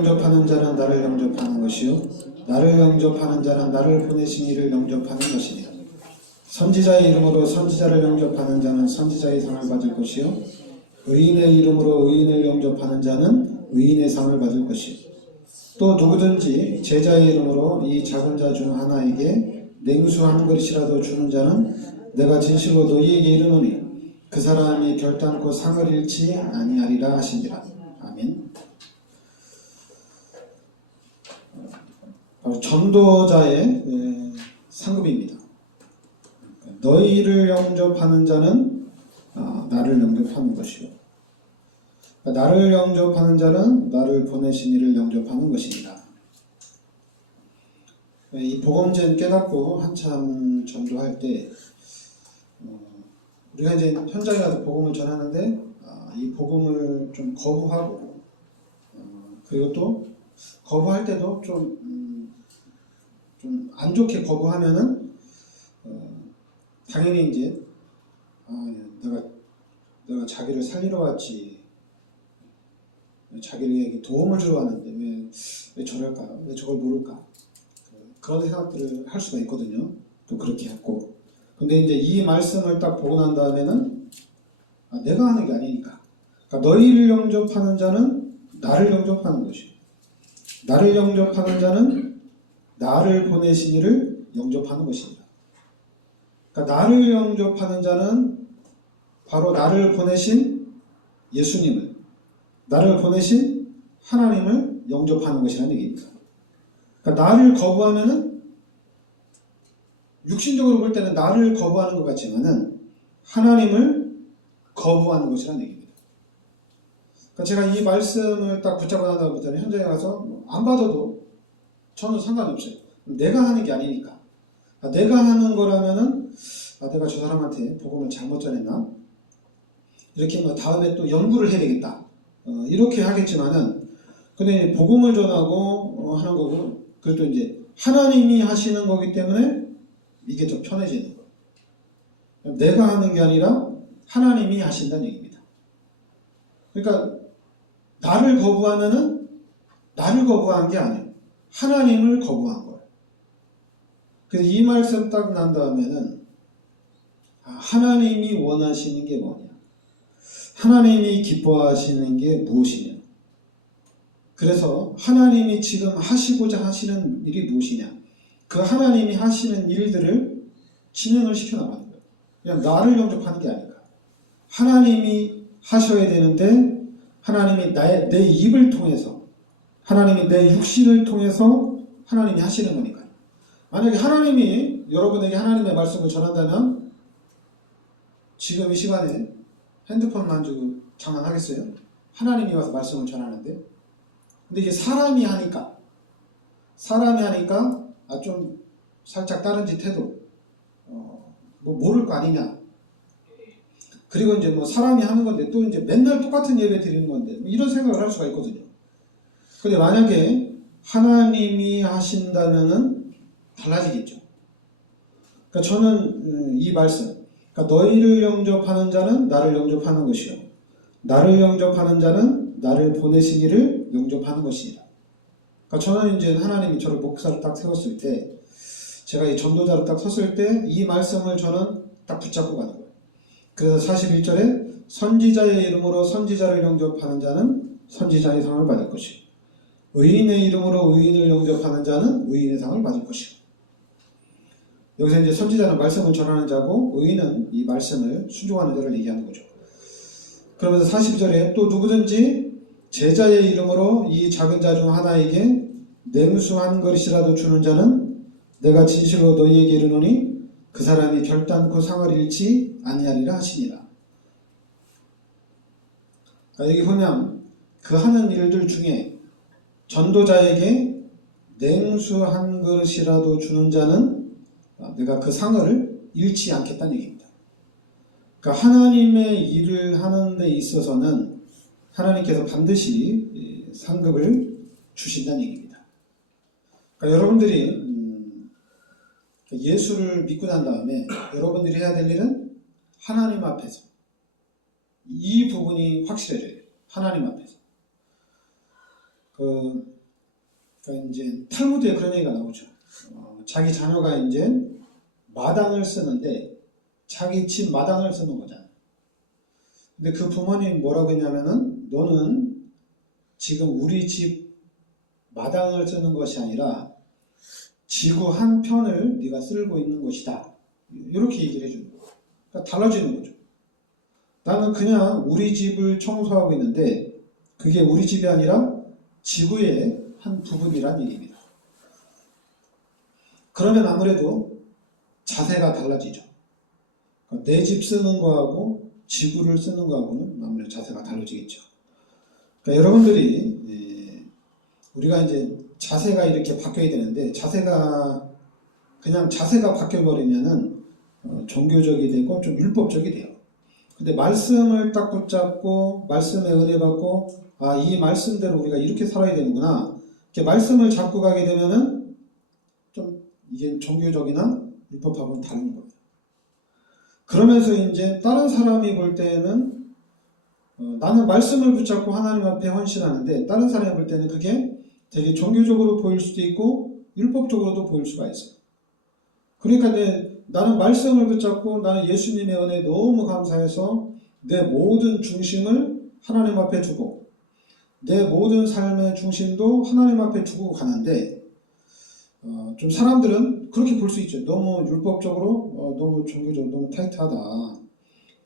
영접하는 자는 나를 영접하는 것이요 나를 영접하는 자는 나를 보내신 이를 영접하는 것이니라. 선지자의 이름으로 선지자를 영접하는 자는 선지자의 상을 받을 것이요 의인의 이름으로 의인을 영접하는 자는 의인의 상을 받을 것이요 또 누구든지 제자의 이름으로 이 작은 자 중 하나에게 냉수 한 그릇이라도 주는 자는 내가 진실로 너희에게 이르노니 그 사람이 결단코 상을 잃지 아니하리라 하시니라. 아멘. 바로 전도자의 상급입니다. 너희를 영접하는 자는 나를 영접하는 것이요 나를 영접하는 자는 나를 보내신 이를 영접하는 것이니라. 이 복음제는 깨닫고 한참 전도할 때 우리가 이제 현장에 가서 복음을 전하는데 이 복음을 좀 거부하고 그리고 또 거부할 때도 좀 안 좋게 거부하면은 당연히 이제 내가 자기를 살리러 왔지 자기에게 도움을 주러 왔는데 왜 저럴까? 왜 저걸 모를까? 그런 생각들을 할 수가 있거든요. 또 그렇게 했고 근데 이제 이 말씀을 딱 보고 난 다음에는 내가 하는 게 아니니까 그러니까 너희를 영접하는 자는 나를 영접하는 것이요 나를 영접하는 자는 나를 보내신 이를 영접하는 것입니다. 그러니까 나를 영접하는 자는 바로 나를 보내신 예수님을 나를 보내신 하나님을 영접하는 것이라는 얘기입니다. 그러니까 나를 거부하면은 육신적으로 볼 때는 나를 거부하는 것 같지만은 하나님을 거부하는 것이라는 얘기입니다. 그러니까 제가 이 말씀을 딱 붙잡고 난 다음부터는 현장에 가서 안 받아도 저는 상관이 없어요. 내가 하는 게 아니니까. 내가 하는 거라면은 내가 저 사람한테 복음을 잘못 전했나? 이렇게 다음에 또 연구를 해야 되겠다. 이렇게 하겠지만은 근데 복음을 전하고 하는 거고 그것도 이제 하나님이 하시는 거기 때문에 이게 더 편해지는 거예요. 내가 하는 게 아니라 하나님이 하신다는 얘기입니다. 그러니까 나를 거부하면은 나를 거부한 게 아니에요. 하나님을 거부한 거예요. 그래서 이 말씀 딱 난 다음에는 하나님이 원하시는 게 뭐냐? 하나님이 기뻐하시는 게 무엇이냐? 그래서 하나님이 지금 하시고자 하시는 일이 무엇이냐? 그 하나님이 하시는 일들을 진행을 시켜나가는 거예요. 그냥 나를 영접하는 게 아니라 하나님이 하셔야 되는데 하나님이 내 입을 통해서 하나님이 내 육신을 통해서 하나님이 하시는 거니까요. 만약에 하나님이 여러분에게 하나님의 말씀을 전한다면 지금 이 시간에 핸드폰 만지고 장난하겠어요? 하나님이 와서 말씀을 전하는데 근데 이게 사람이 하니까 좀 살짝 다른 짓 해도 모를 거 아니냐. 그리고 이제 사람이 하는 건데 또 이제 맨날 똑같은 예배 드리는 건데 이런 생각을 할 수가 있거든요. 근데 만약에 하나님이 하신다면은 달라지겠죠. 그러니까 저는 이 말씀, 그러니까 너희를 영접하는 자는 나를 영접하는 것이요 나를 영접하는 자는 나를 보내신 이를 영접하는 것이니라. 그러니까 저는 이제 하나님이 저를 목사로 딱 세웠을 때 제가 이 전도자로 딱 섰을 때 이 말씀을 저는 딱 붙잡고 가는 거예요. 그래서 41절에 선지자의 이름으로 선지자를 영접하는 자는 선지자의 상을 받을 것이요 의인의 이름으로 의인을 영접하는 자는 의인의 상을 받을 것이요 여기서 이제 선지자는 말씀을 전하는 자고 의인은 이 말씀을 순종하는 자를 얘기하는 거죠. 그러면서 40절에 또 누구든지 제자의 이름으로 이 작은 자 중 하나에게 냉수 한 그릇이라도 주는 자는 내가 진실로 너희에게 이르노니 그 사람이 결단코 상을 잃지 아니하리라 하시니라. 그러니까 여기 보면 그 하는 일들 중에 전도자에게 냉수 한 그릇이라도 주는 자는 내가 그 상을 잃지 않겠다는 얘기입니다. 그러니까 하나님의 일을 하는 데 있어서는 하나님께서 반드시 상급을 주신다는 얘기입니다. 그러니까 여러분들이 예수를 믿고 난 다음에 여러분들이 해야 될 일은 하나님 앞에서 이 부분이 확실해져야 돼요. 하나님 앞에서. 그러니까 이제 탈무드에 그런 얘기가 나오죠. 자기 자녀가 이제 마당을 쓰는데 자기 집 마당을 쓰는 거잖아. 근데 그 부모님이 뭐라고 했냐면은 너는 지금 우리 집 마당을 쓰는 것이 아니라 지구 한 편을 네가 쓸고 있는 것이다. 이렇게 얘기를 해주는 거예요. 그러니까 달라지는 거죠. 나는 그냥 우리 집을 청소하고 있는데 그게 우리 집이 아니라 지구의 한 부분이란 얘기입니다. 그러면 아무래도 자세가 달라지죠. 그러니까 내 집 쓰는 거하고 지구를 쓰는 거하고는 아무래도 자세가 달라지겠죠. 그러니까 여러분들이 우리가 이제 자세가 이렇게 바뀌어야 되는데 그냥 자세가 바뀌어버리면은 종교적이 되고 좀 율법적이 돼요. 근데 말씀을 딱 붙잡고 말씀의 은혜 받고 이 말씀대로 우리가 이렇게 살아야 되는구나. 이렇게 말씀을 잡고 가게 되면은 좀 이게 종교적이나 율법하고는 다른 거예요. 그러면서 이제 다른 사람이 볼 때는 나는 말씀을 붙잡고 하나님 앞에 헌신하는데 다른 사람이 볼 때는 그게 되게 종교적으로 보일 수도 있고 율법적으로도 보일 수가 있어요. 그러니까 나는 말씀을 붙잡고 나는 예수님의 은혜에 너무 감사해서 내 모든 중심을 하나님 앞에 두고 내 모든 삶의 중심도 하나님 앞에 두고 가는데 좀 사람들은 그렇게 볼 수 있죠. 너무 율법적으로 너무 종교적으로 너무 타이트하다.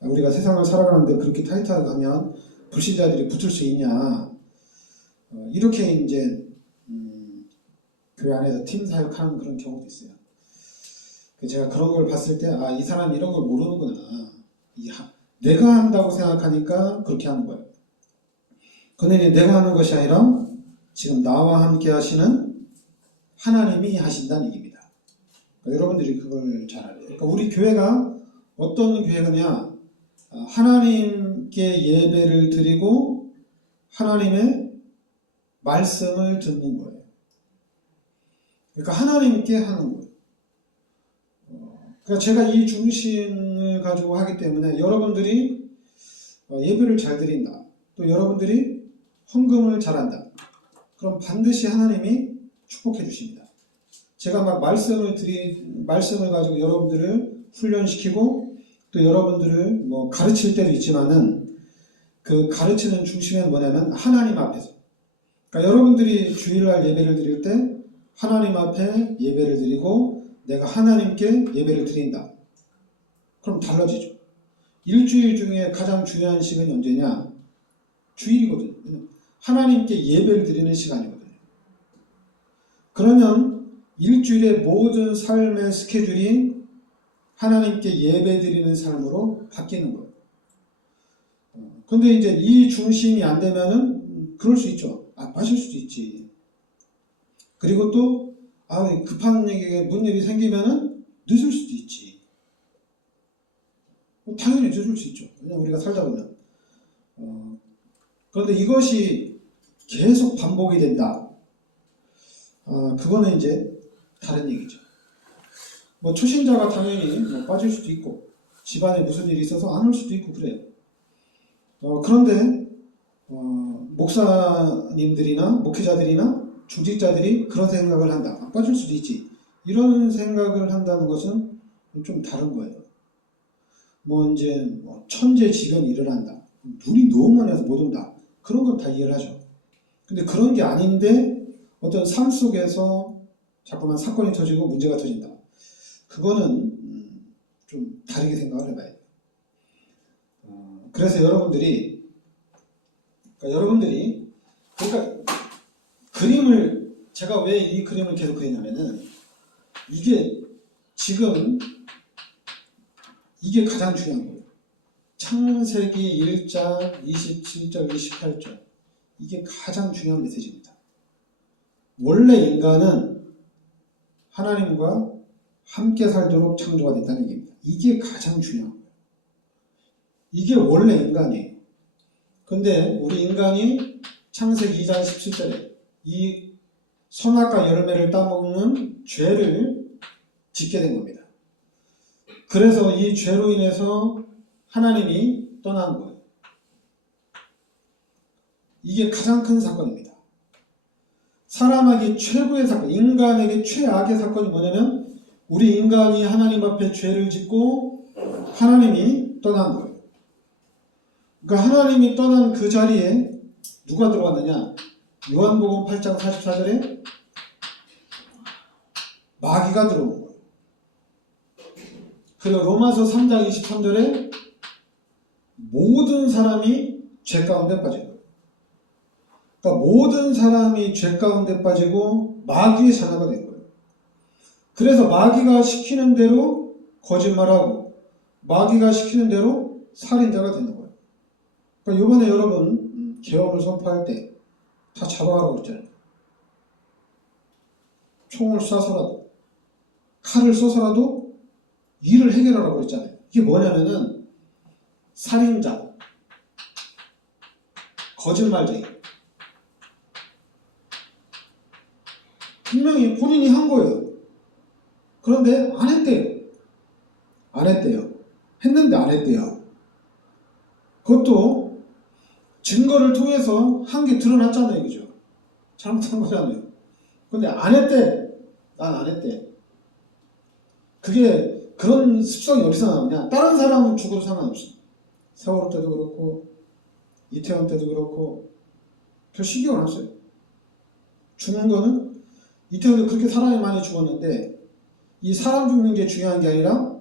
우리가 세상을 살아가는데 그렇게 타이트하면 불신자들이 붙을 수 있냐. 이렇게 이제 교회 안에서 팀 사역하는 그런 경우도 있어요. 제가 그런 걸 봤을 때 이 사람이 이런 걸 모르는구나. 내가 한다고 생각하니까 그렇게 하는 거예요. 그런데 내가 하는 것이 아니라 지금 나와 함께 하시는 하나님이 하신다는 얘기입니다. 그러니까 여러분들이 그걸 잘 알아요. 그러니까 우리 교회가 어떤 교회냐, 하나님께 예배를 드리고 하나님의 말씀을 듣는 거예요. 그러니까 하나님께 하는 거예요. 그러니까 제가 이 중심을 가지고 하기 때문에 여러분들이 예배를 잘 드린다. 또 여러분들이 헌금을 잘한다. 그럼 반드시 하나님이 축복해 주십니다. 제가 막 말씀을 가지고 여러분들을 훈련시키고 또 여러분들을 가르칠 때도 있지만은 그 가르치는 중심은 뭐냐면 하나님 앞에서. 그러니까 여러분들이 주일날 예배를 드릴 때 하나님 앞에 예배를 드리고 내가 하나님께 예배를 드린다. 그럼 달라지죠. 일주일 중에 가장 중요한 시간이 언제냐? 주일이거든요. 하나님께 예배를 드리는 시간이거든요. 그러면 일주일의 모든 삶의 스케줄이 하나님께 예배 드리는 삶으로 바뀌는 거예요. 그런데 이제 이 중심이 안 되면은 그럴 수 있죠. 빠질 수도 있지. 그리고 또 급한 얘기에 무슨 일이 생기면은 늦을 수도 있지. 당연히 늦을 수 있죠. 왜냐면 우리가 살다 보면. 그런데 이것이 계속 반복이 된다. 그거는 이제 다른 얘기죠. 초신자가 당연히 빠질 수도 있고 집안에 무슨 일이 있어서 안 올 수도 있고 그래요. 그런데 목사님들이나 목회자들이나 중직자들이 그런 생각을 한다. 빠질 수도 있지. 이런 생각을 한다는 것은 좀 다른 거예요. 이제 천재지변이 일어난다. 눈이 너무 많이 와서 못 온다. 그런 건 다 이해를 하죠. 근데 그런 게 아닌데 어떤 삶 속에서 자꾸만 사건이 터지고 문제가 터진다. 그거는 좀 다르게 생각을 해봐야 돼요. 그래서 여러분들이 그림을 제가 왜 이 그림을 계속 그리냐면은 이게 지금 이게 가장 중요한 거예요. 창세기 1장 27절 28절 이게 가장 중요한 메시지입니다. 원래 인간은 하나님과 함께 살도록 창조가 됐다는 얘기입니다. 이게 가장 중요한 거예요. 이게 원래 인간이에요. 근데 우리 인간이 창세기 2장 17절에 이 선악과 열매를 따먹는 죄를 짓게 된 겁니다. 그래서 이 죄로 인해서 하나님이 떠난 거예요. 이게 가장 큰 사건입니다. 사람에게 최고의 사건, 인간에게 최악의 사건이 뭐냐면 우리 인간이 하나님 앞에 죄를 짓고 하나님이 떠난 거예요. 그러니까 하나님이 떠난 그 자리에 누가 들어왔느냐? 요한복음 8장 44절에 마귀가 들어온 거예요. 그리고 로마서 3장 23절에 모든 사람이 죄 가운데 빠진 거예요. 그러니까 모든 사람이 죄 가운데 빠지고 마귀의 자녀가 된 거예요. 그래서 마귀가 시키는 대로 거짓말하고 마귀가 시키는 대로 살인자가 되는 거예요. 그러니까 이번에 여러분 계엄을 선포할 때 다 잡아가라고 그랬잖아요. 총을 쏴서라도 칼을 쏘서라도 일을 해결하라고 그랬잖아요. 이게 뭐냐면은 살인자, 거짓말쟁이, 분명히 본인이 한 거예요. 그런데 안 했대요. 안 했대요. 했는데 안 했대요. 그것도 증거를 통해서 한 게 드러났잖아요. 그죠? 잘못한 거잖아요. 근데 안 했대. 난 안 했대. 그게 그런 습성이 어디서 나오냐? 다른 사람은 죽어도 상관없어. 세월호 때도 그렇고 이태원 때도 그렇고 별 신경 안 했어요. 죽는 거는 이태원에 그렇게 사람이 많이 죽었는데 이 사람 죽는 게 중요한 게 아니라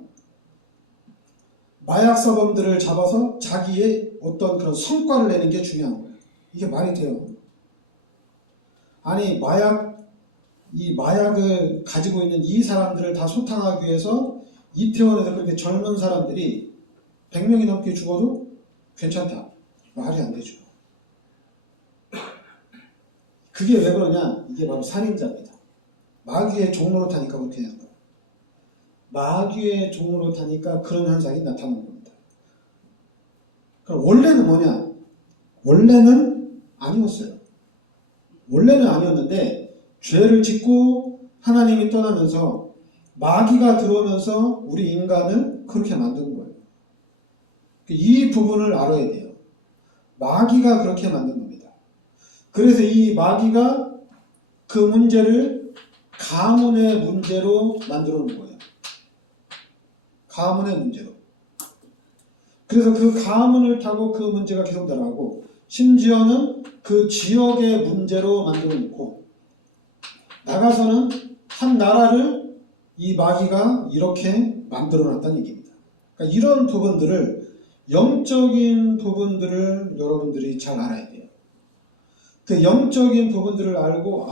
마약 사범들을 잡아서 자기의 어떤 그런 성과를 내는 게 중요한 거예요. 이게 말이 돼요. 아니 이 마약을 가지고 있는 이 사람들을 다 소탕하기 위해서 이태원에서 그렇게 젊은 사람들이 100명이 넘게 죽어도 괜찮다. 말이 안 되죠. 그게 왜 그러냐? 이게 바로 살인자입니다. 마귀의 종로로 타니까 그렇게 되는 거예요. 마귀의 종으로 타니까 그런 현상이 나타나는 겁니다. 그럼 원래는 뭐냐? 원래는 아니었어요. 원래는 아니었는데 죄를 짓고 하나님이 떠나면서 마귀가 들어오면서 우리 인간을 그렇게 만든 거예요. 이 부분을 알아야 돼요. 마귀가 그렇게 만든 겁니다. 그래서 이 마귀가 그 문제를 가문의 문제로 만들어 놓은 거예요. 가문의 문제로. 그래서 그 가문을 타고 그 문제가 계속 나가고 심지어는 그 지역의 문제로 만들어 놓고 나가서는 한 나라를 이 마귀가 이렇게 만들어 놨다는 얘기입니다. 그러니까 이런 부분들을 영적인 부분들을 여러분들이 잘 알아야 돼요. 그 영적인 부분들을 알고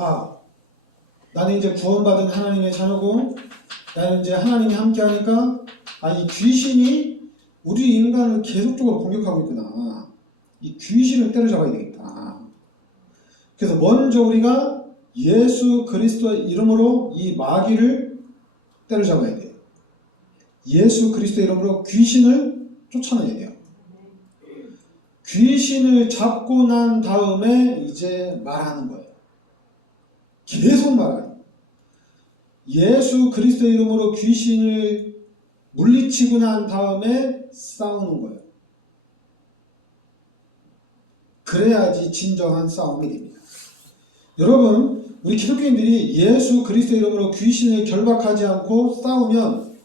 나는 이제 구원받은 하나님의 자녀고 나는 이제 하나님이 함께하니까 이 귀신이 우리 인간을 계속적으로 공격하고 있구나. 이 귀신을 때려잡아야 되겠다. 그래서 먼저 우리가 예수 그리스도의 이름으로 이 마귀를 때려잡아야 돼요. 예수 그리스도의 이름으로 귀신을 쫓아내야 돼요. 귀신을 잡고 난 다음에 이제 말하는 거예요. 계속 말해요. 예수 그리스도의 이름으로 귀신을 물리치고 난 다음에 싸우는 거예요. 그래야지 진정한 싸움이 됩니다. 여러분, 우리 기독교인들이 예수 그리스도의 이름으로 귀신을 결박하지 않고 싸우면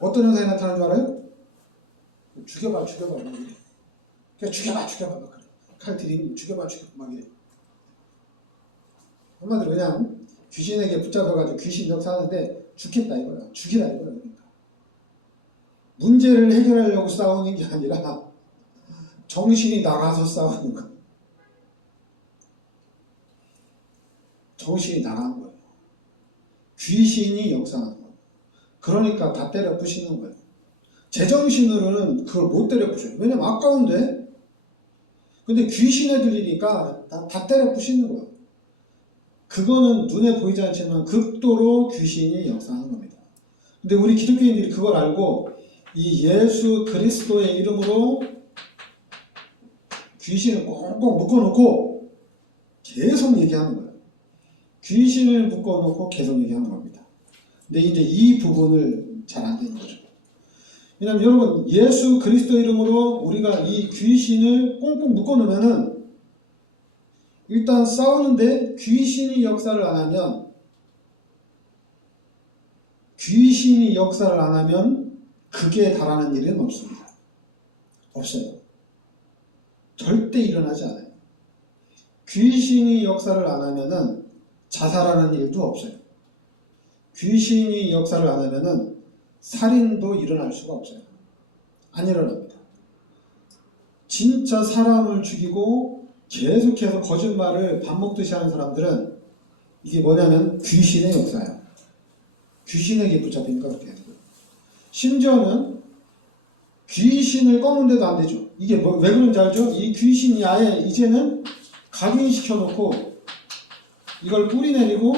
어떤 현상이 나타나는 줄 알아요? 죽여봐. 그냥 죽여봐. 막 그래. 칼 들이면 죽여봐. 막 이래. 한마디로 그냥 귀신에게 붙잡혀가지고 귀신 역사하는데 죽겠다 이거야. 죽이라 이거야. 그러니까. 문제를 해결하려고 싸우는 게 아니라 정신이 나가서 싸우는 거예요. 정신이 나간 거예요. 귀신이 역사하는 거예요. 그러니까 다 때려 부시는 거예요. 제정신으로는 그걸 못 때려 부셔요. 왜냐면 아까운데. 근데 귀신에 들리니까 다 때려 부시는 거예요. 그거는 눈에 보이지 않지만 극도로 귀신이 역사하는 겁니다. 근데 우리 기독교인들이 그걸 알고 이 예수 그리스도의 이름으로 귀신을 꽁꽁 묶어놓고 계속 얘기하는 거예요. 귀신을 묶어놓고 계속 얘기하는 겁니다. 근데 이제 이 부분을 잘 안 되는 거죠. 왜냐면 여러분 예수 그리스도 이름으로 우리가 이 귀신을 꽁꽁 묶어놓으면은 일단 싸우는데 귀신이 역사를 안 하면 극에 달하는 일은 없습니다. 없어요. 절대 일어나지 않아요. 귀신이 역사를 안 하면은 자살하는 일도 없어요. 귀신이 역사를 안 하면은 살인도 일어날 수가 없어요. 안 일어납니다. 진짜 사람을 죽이고 계속해서 거짓말을 밥 먹듯이 하는 사람들은 이게 뭐냐면 귀신의 역사예요. 귀신에게 붙잡히니까 그렇게 되고, 심지어는 귀신을 꺼는데도 안 되죠. 이게 왜 그런지 알죠? 이 귀신이 아예 이제는 각인시켜 놓고 이걸 뿌리내리고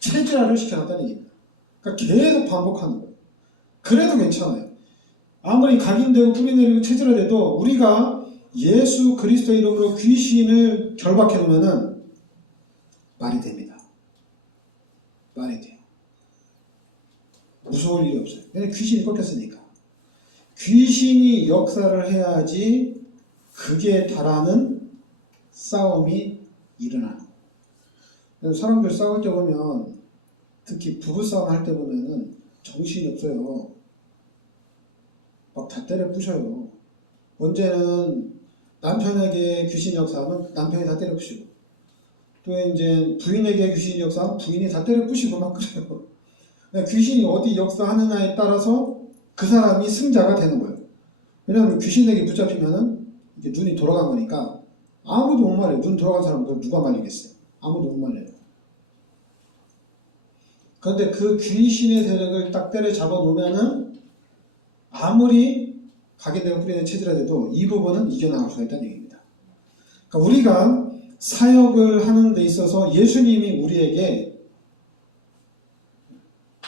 체질화를 시켜놨다는 얘기입니다. 그러니까 계속 반복하는 거예요. 그래도 괜찮아요. 아무리 각인되고 뿌리내리고 체질화돼도 우리가 예수 그리스도 이름으로 귀신을 결박해 놓으면은 말이 됩니다. 말이 돼요. 무서울 일이 없어요. 왜냐면 귀신이 꺾였으니까. 귀신이 역사를 해야지 극에 달하는 싸움이 일어나는 거예요. 사람들 싸울 때 보면, 특히 부부싸움 할 때 보면은 정신이 없어요. 막 다 때려 부셔요. 언제는 남편에게 귀신 역사하면 남편이 다 때려 부시고, 또 이제 부인에게 귀신 역사하면 부인이 다 때려 부시고 막 그래요. 귀신이 어디 역사하느냐에 따라서 그 사람이 승자가 되는 거예요. 왜냐하면 귀신에게 붙잡히면은 이게 눈이 돌아간 거니까 아무도 못 말려요. 눈 돌아간 사람도 누가 말리겠어요? 아무도 못 말려요. 그런데 그 귀신의 세력을 딱 때려잡아 놓으면은 아무리 각인되고 뿌리는 체질화돼도 이 부분은 이겨나갈 수가 있다는 얘기입니다. 그러니까 우리가 사역을 하는 데 있어서 예수님이 우리에게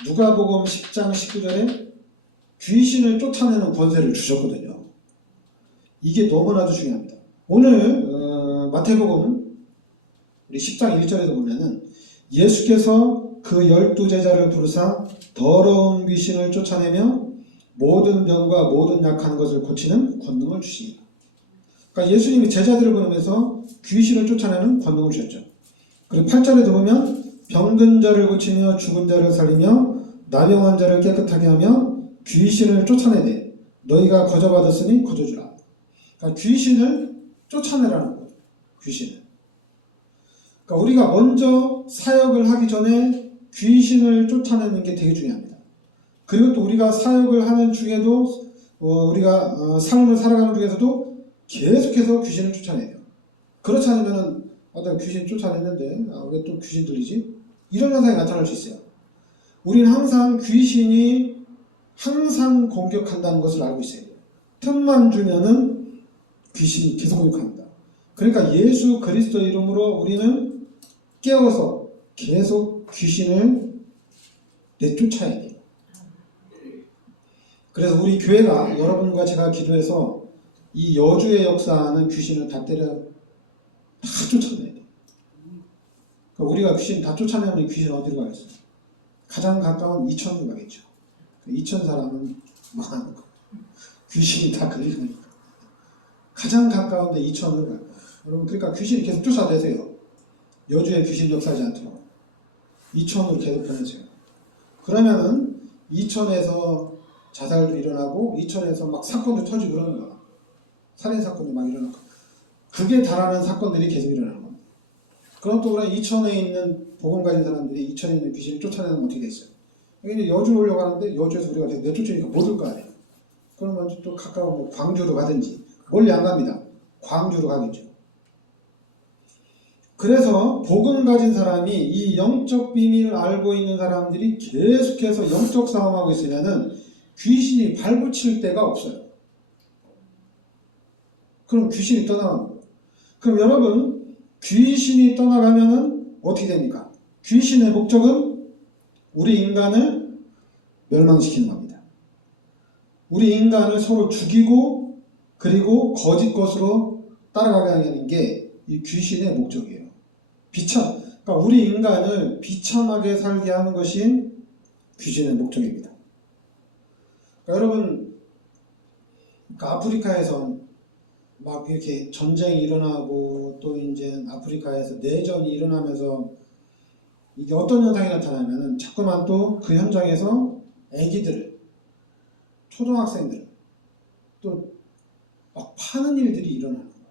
누가복음 10장 19절에 귀신을 쫓아내는 권세를 주셨거든요. 이게 너무나도 중요합니다. 오늘 마태복음 우리 10장 1절에도 보면은 예수께서 그 12제자를 부르사 더러운 귀신을 쫓아내며 모든 병과 모든 약한 것을 고치는 권능을 주시니라. 그러니까 예수님이 제자들을 보내면서 귀신을 쫓아내는 권능을 주셨죠. 그리고 8절에도 보면 병든 자를 고치며 죽은 자를 살리며 나병한 자를 깨끗하게 하며 귀신을 쫓아내되 너희가 거저받았으니 거저주라. 그러니까 귀신을 쫓아내라는 거예요. 귀신을. 그러니까 우리가 먼저 사역을 하기 전에 귀신을 쫓아내는 게 되게 중요합니다. 그리고 또 우리가 사역을 하는 중에도 우리가 삶을 살아가는 중에서도 계속해서 귀신을 쫓아내야 돼요. 그렇지 않으면은 내가 귀신 쫓아냈는데 왜 또 귀신 들리지? 이런 현상이 나타날 수 있어요. 우리는 항상 귀신이 항상 공격한다는 것을 알고 있어야 돼요. 틈만 주면은 귀신이 계속 공격합니다. 그러니까 예수 그리스도 이름으로 우리는 깨워서 계속 귀신을 내쫓아야 돼요. 그래서 우리 교회가 여러분과 제가 기도해서 이 여주의 역사하는 귀신을 다 쫓아내야 돼요. 그러니까 우리가 귀신 다 쫓아내면 귀신 어디로 가겠어요? 가장 가까운 이천으로 가겠죠. 이천 사람은 망하는 거. 귀신이 다 걸리니까. 가장 가까운데 이천으로 갈 거예요. 여러분, 그러니까 귀신이 계속 쫓아내세요. 여주에 귀신 역사하지 않도록. 이천으로 계속 보내세요. 그러면은 이천에서 자살도 일어나고 이천에서 막 사건도 터지고 그러는 거야. 살인사건도 막 일어나고. 그게 달하는 사건들이 계속 일어나는 겁니다. 그럼 또 우리 이천에 있는 복음 가진 사람들이 이천에 있는 귀신을 쫓아내면 어떻게 됐어요? 여기 여주로 오려고 하는데 여주에서 우리가 내쫓으니까 못 올 거 아니에요. 그러면 또 가까운 뭐 광주로 가든지 멀리 안 갑니다. 광주로 가겠죠. 그래서 복음 가진 사람이 이 영적 비밀을 알고 있는 사람들이 계속해서 영적 싸움하고 있으면은 귀신이 발붙일 데가 없어요. 그럼 귀신이 떠나가는 거예요. 그럼 여러분, 귀신이 떠나가면은 어떻게 됩니까? 귀신의 목적은 우리 인간을 멸망시키는 겁니다. 우리 인간을 서로 죽이고 그리고 거짓 것으로 따라가게 하는 게 이 귀신의 목적이에요. 그러니까 우리 인간을 비참하게 살게 하는 것이 귀신의 목적입니다. 그러니까 여러분, 그러니까 아프리카에서 막 이렇게 전쟁이 일어나고 또 이제 아프리카에서 내전이 일어나면서 이게 어떤 현상이 나타나면은 자꾸만 또 그 현장에서 애기들을, 초등학생들을 또 막 파는 일들이 일어나는 거예요.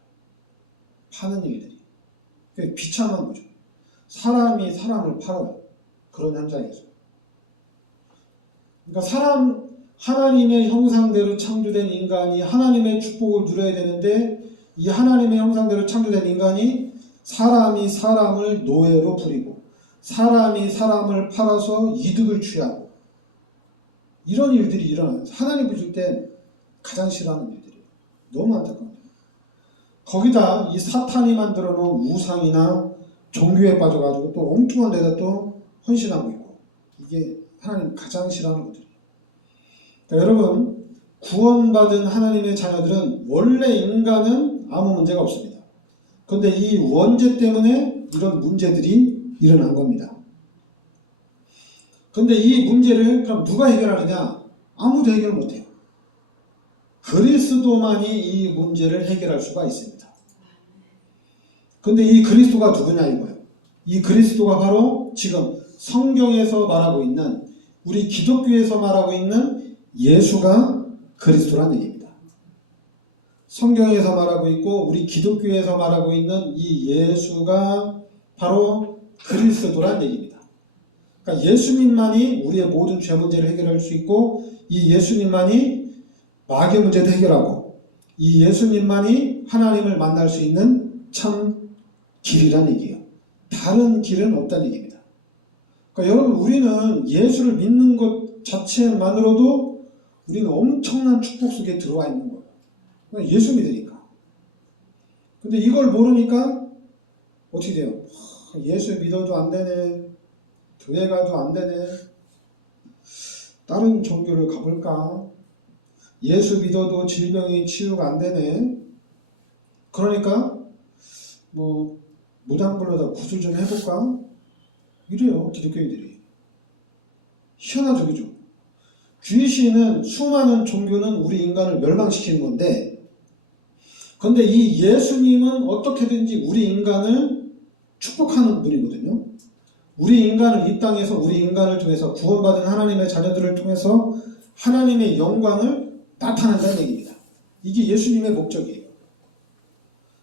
파는 일들이. 그게 비참한 거죠. 사람이 사람을 팔아요. 그런 현장에서. 그러니까 하나님의 형상대로 창조된 인간이 하나님의 축복을 누려야 되는데 이 하나님의 형상대로 창조된 인간이 사람이 사람을 노예로 부리고 사람이 사람을 팔아서 이득을 취하고 이런 일들이 일어나요. 하나님 보실 때 가장 싫어하는 일들이에요. 너무 안타까워요. 거기다 이 사탄이 만들어 놓은 우상이나 종교에 빠져가지고 또 엉뚱한 데다 또 헌신하고 있고 이게 하나님 가장 싫어하는 것들이에요. 그러니까 여러분 구원받은 하나님의 자녀들은 원래 인간은 아무 문제가 없습니다. 그런데 이 원죄 때문에 이런 문제들이 일어난 겁니다. 그런데 이 문제를 그럼 누가 해결하느냐? 아무도 해결 못해요. 그리스도만이 이 문제를 해결할 수가 있습니다. 그런데 이 그리스도가 누구냐 이거예요. 이 그리스도가 바로 지금 성경에서 말하고 있는 우리 기독교에서 말하고 있는 예수가 그리스도라는 얘기입니다. 성경에서 말하고 있고 우리 기독교에서 말하고 있는 이 예수가 바로 그리스도라는 얘기입니다. 그러니까 예수님만이 우리의 모든 죄 문제를 해결할 수 있고 이 예수님만이 마귀의 문제도 해결하고 이 예수님만이 하나님을 만날 수 있는 참 길이란 얘기예요. 다른 길은 없다는 얘기입니다. 그러니까 여러분 우리는 예수를 믿는 것 자체만으로도 우리는 엄청난 축복 속에 들어와 있는 거예요. 그러니까 예수 믿으니까. 근데 이걸 모르니까 어떻게 돼요? 예수 믿어도 안 되네. 교회 가도 안 되네. 다른 종교를 가볼까? 예수 믿어도 질병이 치유가 안 되네. 그러니까 뭐 무당 불러다 구슬 좀 해볼까? 이래요 기독교인들이. 희한하죠, 그죠? 귀신은 수많은 종교는 우리 인간을 멸망시키는 건데 그런데 이 예수님은 어떻게든지 우리 인간을 축복하는 분이거든요. 우리 인간을 이 땅에서 우리 인간을 통해서 구원받은 하나님의 자녀들을 통해서 하나님의 영광을 나타낸다는 얘기입니다. 이게 예수님의 목적이에요.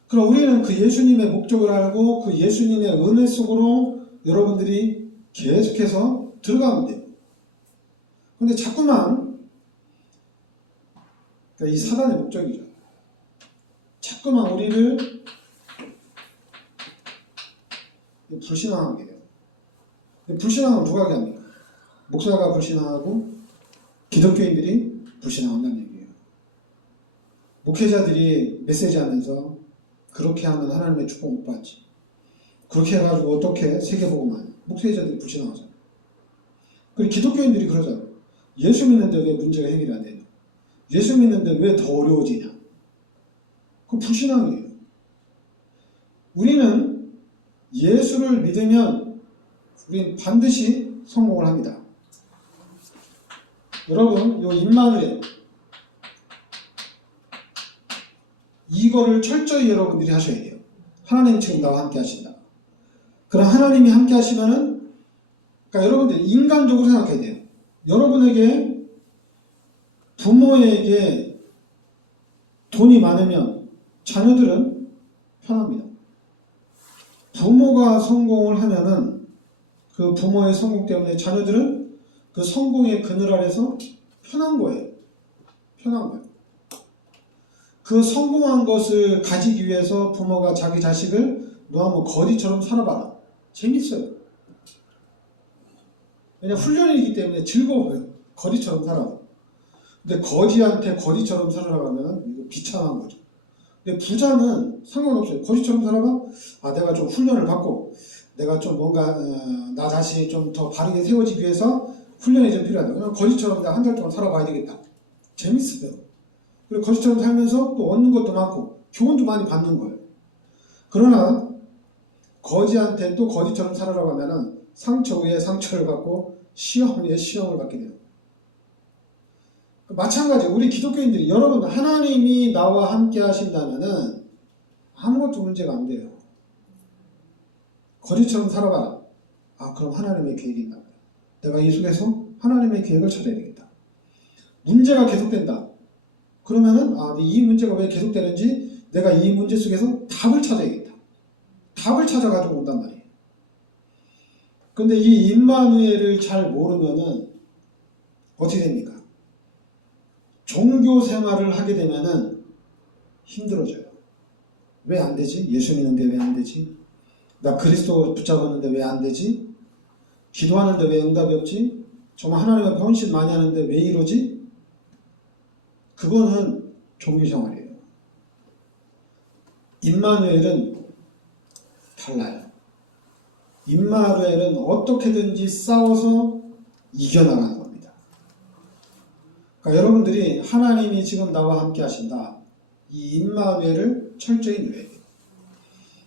그럼 우리는 그 예수님의 목적을 알고 그 예수님의 은혜 속으로 여러분들이 계속해서 들어가면 돼요. 근데 자꾸만 그러니까 이 사단의 목적이죠. 자꾸만 우리를 불신앙하게 돼요. 불신앙은 누가 하게 합니까? 목사가 불신앙하고 기독교인들이 불신앙한다는 얘기예요. 목회자들이 메시지 하면서 그렇게 하면 하나님의 축복 못 받지. 그렇게 해가지고 어떻게 세계복음하냐. 목회자들이 불신앙하잖아요. 그리고 기독교인들이 그러잖아요. 예수 믿는데 왜 문제가 해결이 안 되냐. 예수 믿는데 왜 더 어려워지냐. 그건 불신앙이에요. 우리는 예수를 믿으면 우리는 반드시 성공을 합니다. 여러분, 요 임마누엘 이거를 철저히 여러분들이 하셔야 돼요. 하나님 지금 나와 함께 하신다. 그럼 하나님이 함께 하시면은 그러니까 여러분들 인간적으로 생각해야 돼요. 여러분에게 부모에게 돈이 많으면 자녀들은 편합니다. 부모가 성공을 하면은 그 부모의 성공 때문에 자녀들은 그 성공의 그늘 아래서 편한 거예요. 편한 거예요. 그 성공한 것을 가지기 위해서 부모가 자기 자식을 너 한번 거지처럼 살아봐라. 재밌어요. 왜냐면 훈련이기 때문에 즐거워요. 거지처럼 살아. 근데 거지한테 거지처럼 살아라고 하면 이거 비참한 거죠. 근데 부자는 상관없어요. 거지처럼 살아봐. 아, 내가 좀 훈련을 받고 내가 좀 뭔가 나 자신이 좀 더 바르게 세워지기 위해서 훈련이 좀 필요하다. 그냥 거지처럼 내가 한 달 동안 살아봐야 되겠다. 재밌어요. 그리고 거지처럼 살면서 또 얻는 것도 많고 교훈도 많이 받는 거예요. 그러나 거지한테 또 거지처럼 살아라고 하면은 상처 위에 상처를 받고 시험 위에 시험을 받게 돼요. 마찬가지 우리 기독교인들이 여러분 하나님이 나와 함께 하신다면은 아무것도 문제가 안 돼요. 거지처럼 살아봐라. 아, 그럼 하나님의 계획이 있나 보다. 내가 이 속에서 하나님의 계획을 찾아야 되겠다. 문제가 계속된다. 그러면은 이 문제가 왜 계속되는지 내가 이 문제 속에서 답을 찾아야겠다. 답을 찾아가지고 온단 말이에요. 근데 이 임마누엘을 잘 모르면은 어떻게 됩니까? 종교 생활을 하게 되면은 힘들어져요. 왜 안 되지? 예수 믿는데 왜 안 되지? 나 그리스도 붙잡았는데 왜 안 되지? 기도하는데 왜 응답이 없지? 정말 하나님 앞에 헌신 많이 하는데 왜 이러지? 그거는 종교생활이에요. 임마누엘은 달라요. 임마누엘은 어떻게든지 싸워서 이겨나가는 겁니다. 그러니까 여러분들이 하나님이 지금 나와 함께 하신다. 이 임마누엘을 철저히 누려야 돼요.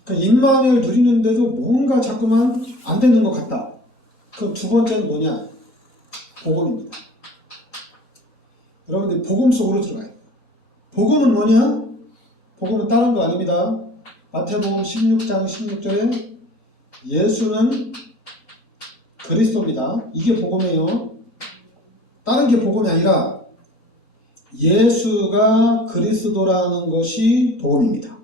그러니까 임마누엘 누리는데도 뭔가 자꾸만 안 되는 것 같다. 그 두 번째는 뭐냐? 복음입니다. 여러분들이 복음 속으로 들어가야 돼요. 복음은 뭐냐? 복음은 다른 거 아닙니다. 마태복음 16장 16절에 예수는 그리스도입니다. 이게 복음이에요. 다른 게 복음이 아니라 예수가 그리스도라는 것이 복음입니다.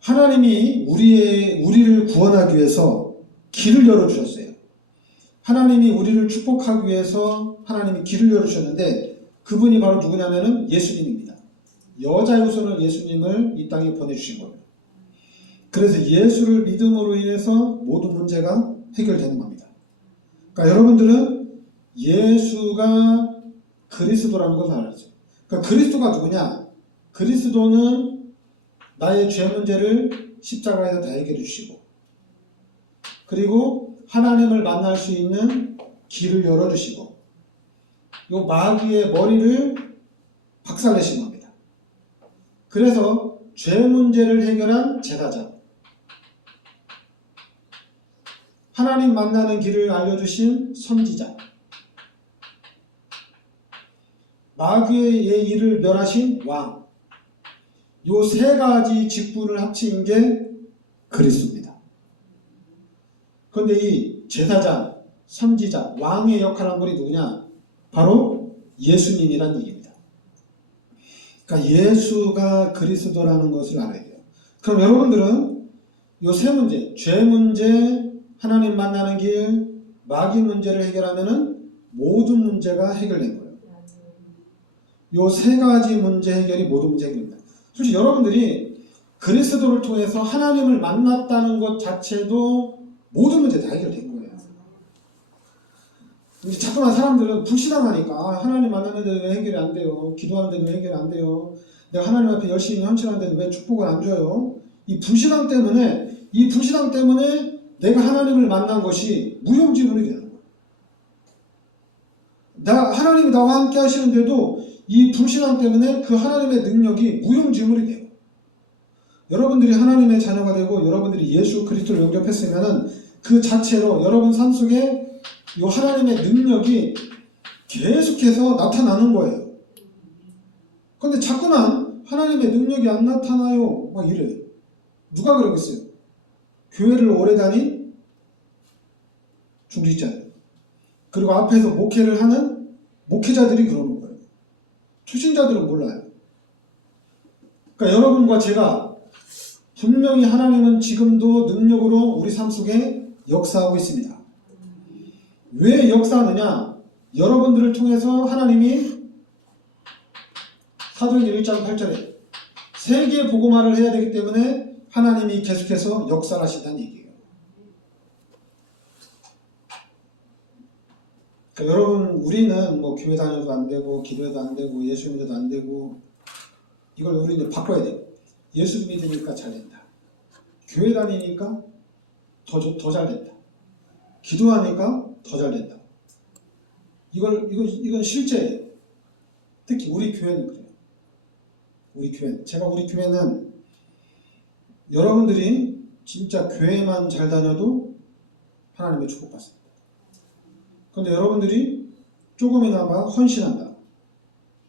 하나님이 우리를 구원하기 위해서 길을 열어주셨어요. 하나님이 우리를 축복하기 위해서 하나님이 길을 열어주셨는데 그분이 바로 누구냐면은 예수님입니다. 여자 유손을 예수님을 이 땅에 보내주신 거예요. 그래서 예수를 믿음으로 인해서 모든 문제가 해결되는 겁니다. 그러니까 여러분들은 예수가 그리스도라는 것을 알아야 돼요. 그러니까 그리스도가 누구냐? 그리스도는 나의 죄 문제를 십자가에서 다 해결해 주시고 그리고 하나님을 만날 수 있는 길을 열어주시고 요 마귀의 머리를 박살내신 겁니다. 그래서 죄 문제를 해결한 제사장, 하나님 만나는 길을 알려주신 선지자, 마귀의 일을 멸하신 왕, 요 세 가지 직분을 합친 게 그리스도입니다. 그런데 이 제사장, 선지자, 왕의 역할을 한 분이 누구냐? 바로 예수님이란 얘기입니다. 그러니까 예수가 그리스도라는 것을 알아야 돼요. 그럼 여러분들은 요 세 문제, 죄 문제, 하나님 만나는 길, 마귀 문제를 해결하면은 모든 문제가 해결된 거예요. 요 세 가지 문제 해결이 모든 문제 해결입니다. 솔직히 여러분들이 그리스도를 통해서 하나님을 만났다는 것 자체도 모든 문제 다 해결된 거예요. 이제 자꾸만 사람들은 불신앙하니까 하나님 만났는데 왜 해결이 안 돼요? 기도하는데 왜 해결이 안 돼요? 내가 하나님 앞에 열심히 헌신하는데 왜 축복을 안 줘요? 이 불신앙 때문에 내가 하나님을 만난 것이 무용지물이 되는 거예요. 하나님이 나와 함께 하시는데도 이 불신앙 때문에 그 하나님의 능력이 무용지물이 돼요. 여러분들이 하나님의 자녀가 되고 여러분들이 예수 그리스도를 영접했으면 그 자체로 여러분 삶 속에 이 하나님의 능력이 계속해서 나타나는 거예요. 그런데 자꾸만 하나님의 능력이 안 나타나요. 막 이래요. 누가 그러겠어요? 교회를 오래 다닌 중직자들, 그리고 앞에서 목회를 하는 목회자들이 그러는 거예요. 초신자들은 몰라요. 그러니까 여러분과 제가 분명히 하나님은 지금도 능력으로 우리 삶 속에 역사하고 있습니다. 왜 역사하느냐? 여러분들을 통해서 하나님이 사도행전 1장 8절에 세계 복음화를 해야 되기 때문에 하나님이 계속해서 역사를 하신다는 얘기예요. 그러니까 여러분, 우리는 뭐 교회 다녀도 안 되고 기도해도 안 되고 예수 믿어도 안 되고 이걸 우리는 바꿔야 돼요. 예수 믿으니까 잘 된다. 교회 다니니까 더 잘 된다. 기도하니까 더 잘 된다. 이건 실제예요. 특히 우리 교회는 그래요. 우리 교회는 여러분들이 진짜 교회만 잘 다녀도 하나님의 축복받습니다. 그런데 여러분들이 조금이나마 헌신한다.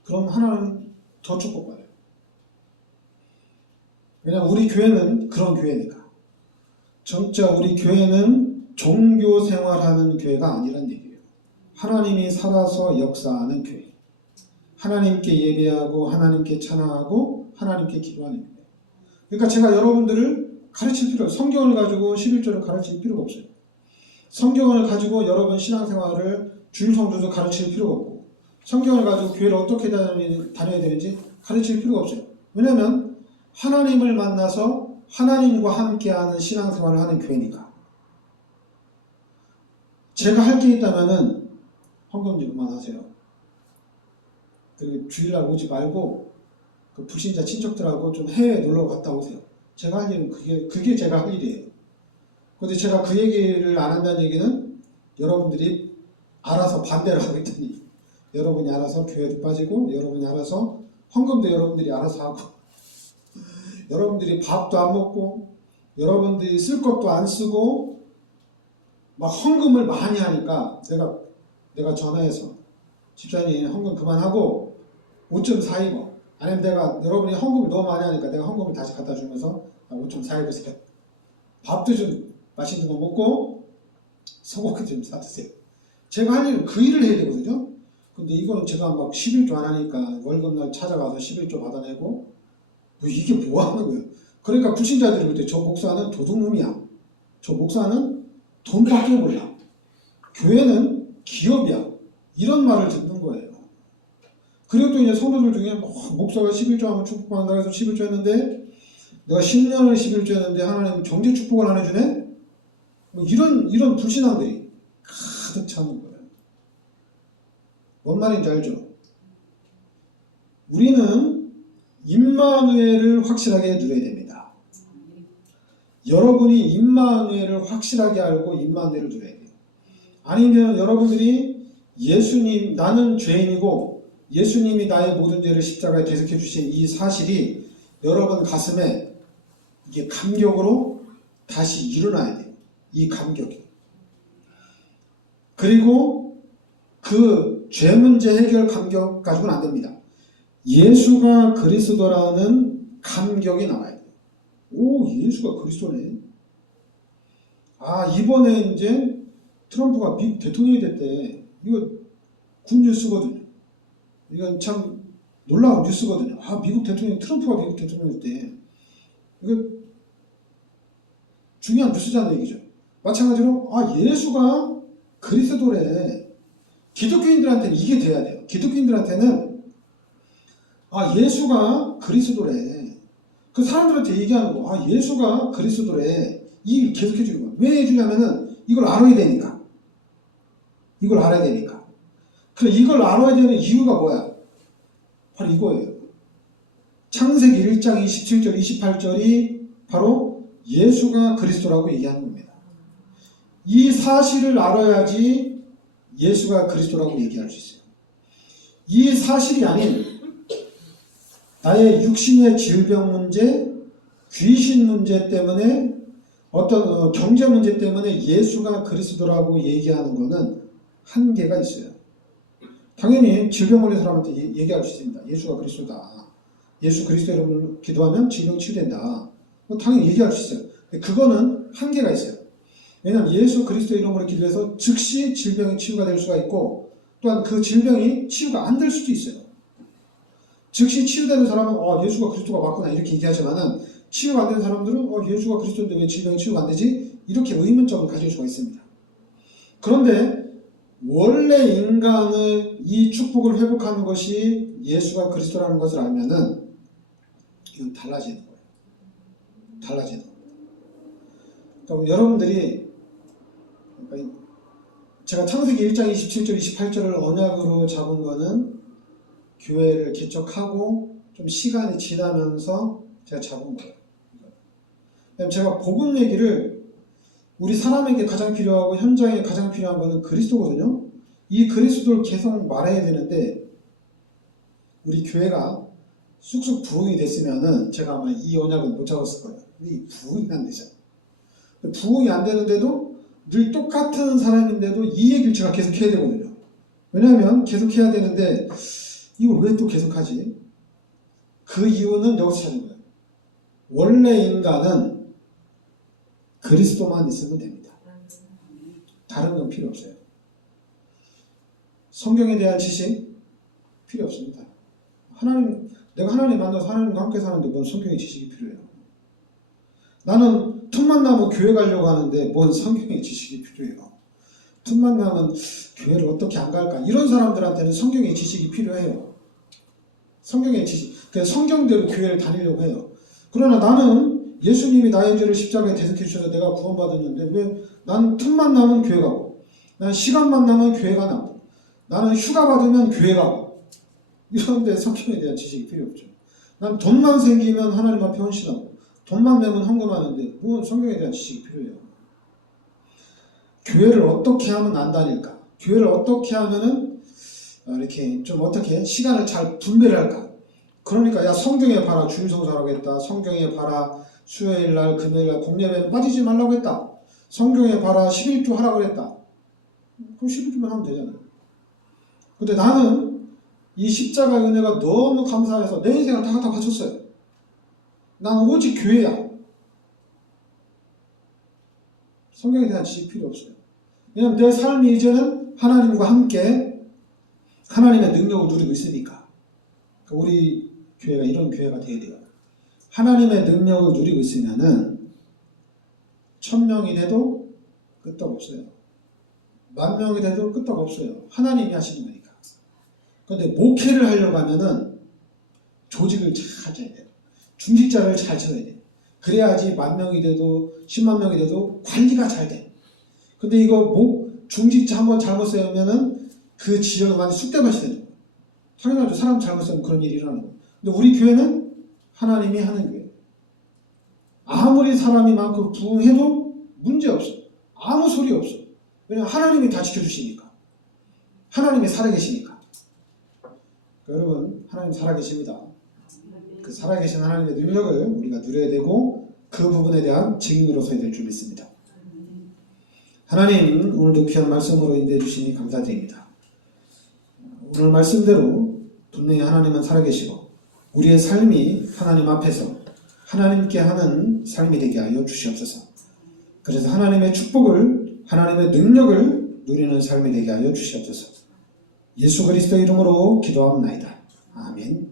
그럼 하나님 더 축복받아요. 왜냐하면 우리 교회는 그런 교회니까. 진짜 우리 교회는 종교 생활하는 교회가 아니란 얘기예요. 하나님이 살아서 역사하는 교회. 하나님께 예배하고 하나님께 찬양하고 하나님께 기도하는 교회. 그러니까 제가 여러분들을 가르칠 필요 없어요. 성경을 가지고 11조를 가르칠 필요가 없어요. 성경을 가지고 여러분 신앙생활을 주일 성도도 가르칠 필요가 없고 성경을 가지고 교회를 어떻게 다녀야 되는지 가르칠 필요가 없어요. 왜냐하면 하나님을 만나서 하나님과 함께하는 신앙생활을 하는 교회니까. 제가 할 게 있다면은 헌금 좀 그만하세요. 그리고 주일날 오지 말고 그 불신자 친척들하고 좀 해외 놀러 갔다 오세요. 제가 할 일은 그게 제가 할 일이에요. 그런데 제가 그 얘기를 안 한다는 얘기는 여러분들이 알아서 반대를 하고 있더니 여러분이 알아서 교회도 빠지고 여러분이 알아서 헌금도 여러분들이 알아서 하고 여러분들이 밥도 안 먹고 여러분들이 쓸 것도 안 쓰고 막 헌금을 많이 하니까 내가 전화해서 집사님 헌금 그만하고 옷 좀 사 입어. 아니면 여러분이 헌금을 너무 많이 하니까 내가 헌금을 다시 갖다 주면서 옷 좀 사 입으세요. 밥도 좀 맛있는 거 먹고 소고기 좀 사 드세요. 제가 할 일은 그 일을 해야 되거든요. 근데 이거는 제가 막 11조 안 하니까 월급날 찾아가서 11조 받아내고 이게 뭐 하는 거예요. 그러니까 불신자들이 볼 때 저 목사는 도둑놈이야. 저 목사는 돈밖에 몰라. 교회는 기업이야. 이런 말을 듣는 거예요. 그리고 또 이제 성도들 중에 목사가 11조 하면 축복받는다 해서 11조 했는데 내가 10년을 11조 했는데 하나님 경제 축복을 안 해주네? 이런 불신앙들이 가득 차는 거예요. 뭔 말인지 알죠? 우리는 임마누엘을 확실하게 누려야 됩니다. 여러분이 임마누엘을 확실하게 알고 임마누엘을 누려야 돼요. 아니면 여러분들이 예수님, 나는 죄인이고 예수님이 나의 모든 죄를 십자가에 대속해 주신 이 사실이 여러분 가슴에 이게 감격으로 다시 일어나야 돼요. 이 감격이. 그리고 그 죄 문제 해결 감격 가지고는 안 됩니다. 예수가 그리스도라는 감격이 나와야 돼요. 오, 예수가 그리스도네. 이번에 이제 트럼프가 미국 대통령이 됐대. 이거 굿 뉴스거든요. 이건 참 놀라운 뉴스거든요. 미국 대통령, 트럼프가 미국 대통령이 됐대. 이거 중요한 뉴스잖아요, 얘기죠. 마찬가지로, 예수가 그리스도래. 기독교인들한테는 이게 돼야 돼요. 기독교인들한테는, 예수가 그리스도래. 그 사람들한테 얘기하는 거, 예수가 그리스도래. 이 계속 해주는 거야. 왜 해주냐면은, 이걸 알아야 되니까. 이걸 알아야 되니까. 그래, 이걸 알아야 되는 이유가 뭐야? 바로 이거예요. 창세기 1장 27절, 28절이 바로 예수가 그리스도라고 얘기하는 겁니다. 이 사실을 알아야지 예수가 그리스도라고 얘기할 수 있어요. 이 사실이 아닌 나의 육신의 질병 문제, 귀신 문제 때문에 어떤 경제 문제 때문에 예수가 그리스도라고 얘기하는 것은 한계가 있어요. 당연히 질병 걸린 사람한테 얘기할 수 있습니다. 예수가 그리스도다. 예수 그리스도 이름으로 기도하면 질병 치유된다. 당연히 얘기할 수 있어요. 그거는 한계가 있어요. 왜냐하면 예수 그리스도 이름으로 기도해서 즉시 질병이 치유가 될 수가 있고 또한 그 질병이 치유가 안 될 수도 있어요. 즉시 치유되는 사람은 예수가 그리스도가 맞구나 이렇게 얘기하지만은 치유가 안 되는 사람들은 예수가 그리스도인데 왜 질병이 치유가 안 되지? 이렇게 의문점을 가질 수가 있습니다. 그런데 원래 인간의 이 축복을 회복하는 것이 예수가 그리스도라는 것을 알면은 이건 달라지는 거예요. 달라지는 겁니다. 그러니까 여러분들이 제가 창세기 1장 27절 28절을 언약으로 잡은 거는 교회를 개척하고 좀 시간이 지나면서 제가 잡은 거예요. 제가 복음 얘기를 우리 사람에게 가장 필요하고 현장에 가장 필요한 거는 그리스도거든요. 이 그리스도를 계속 말해야 되는데 우리 교회가 쑥쑥 부흥이 됐으면은 제가 아마 이 언약은 못 잡았을 거예요. 이 부흥이 안 되잖아요. 부흥이 안 되는데도 늘 똑같은 사람인데도 이 얘기를 제가 계속 해야 되거든요. 왜냐하면 계속 해야 되는데 이걸 왜 또 계속하지? 그 이유는 여기서 찾은 거예요. 원래 인간은 그리스도만 있으면 됩니다. 다른 건 필요 없어요. 성경에 대한 지식 필요 없습니다. 내가 하나님 만나서 하나님과 함께 사는데 뭔 성경의 지식이 필요해요. 나는 틈만 나면 교회 가려고 하는데 뭔 성경의 지식이 필요해요. 틈만 나면 교회를 어떻게 안 갈까? 이런 사람들한테는 성경의 지식이 필요해요. 성경의 지식. 그래서 성경대로 교회를 다니려고 해요. 그러나 나는 예수님이 나의 죄를 십자가에 대속해 주셔서 내가 구원받았는데 왜 난 틈만 나면 교회 가고, 난 시간만 나면 교회가 나고, 나는 휴가 받으면 교회 가고, 이런데 성경에 대한 지식이 필요 없죠. 난 돈만 생기면 하나님 앞에 헌신하고, 돈만 내면 헌금하는데 뭐 성경에 대한 지식이 필요해요. 교회를 어떻게 하면 안 다닐까? 교회를 어떻게 하면은 이렇게 좀 어떻게 시간을 잘 분배를 할까? 그러니까 야 성경에 봐라 주일 성사하라고 했다. 성경에 봐라 수요일날 금요일날 공예배는 빠지지 말라고 했다. 성경에 봐라 11조 하라고 했다. 그럼 11조만 하면 되잖아요. 근데 나는 이 십자가의 은혜가 너무 감사해서 내 인생을 다 갖다 바쳤어요. 난 오직 교회야. 성경에 대한 지식 필요 없어요. 왜냐하면 내 삶이 이제는 하나님과 함께 하나님의 능력을 누리고 있으니까. 우리 교회가 이런 교회가 되어야 돼요. 하나님의 능력을 누리고 있으면은 1000명이 돼도 끄떡 없어요. 10,000명이 돼도 끄떡 없어요. 하나님이 하시는 거니까. 그런데 목회를 하려고 하면은 조직을 잘 짜야 돼요. 중직자를 잘 쳐야 돼요. 그래야지 10,000명이 돼도 10만 명이 돼도 관리가 잘 돼. 근데 이거 중직자 한번 잘못 세우면은 그 지역은 완전 쑥대밭이 되는 거예요. 당연하죠. 사람 잘못 세우면 그런 일이 일어나는 거예요. 근데 우리 교회는 하나님이 하는 거예요. 아무리 사람이 많고 부흥해도 문제 없어. 아무 소리 없어. 왜냐하면 하나님이 다 지켜주시니까. 하나님이 살아계시니까. 여러분 하나님 살아계십니다. 그 살아계신 하나님의 능력을 우리가 누려야 되고 그 부분에 대한 증인으로 서야 될 줄 믿습니다. 하나님 오늘도 귀한 말씀으로 인도해 주시니 감사드립니다. 오늘 말씀대로 분명히 하나님은 살아계시고 우리의 삶이 하나님 앞에서 하나님께 하는 삶이 되게 하여 주시옵소서. 그래서 하나님의 축복을 하나님의 능력을 누리는 삶이 되게 하여 주시옵소서. 예수 그리스도 이름으로 기도합니다. 아멘.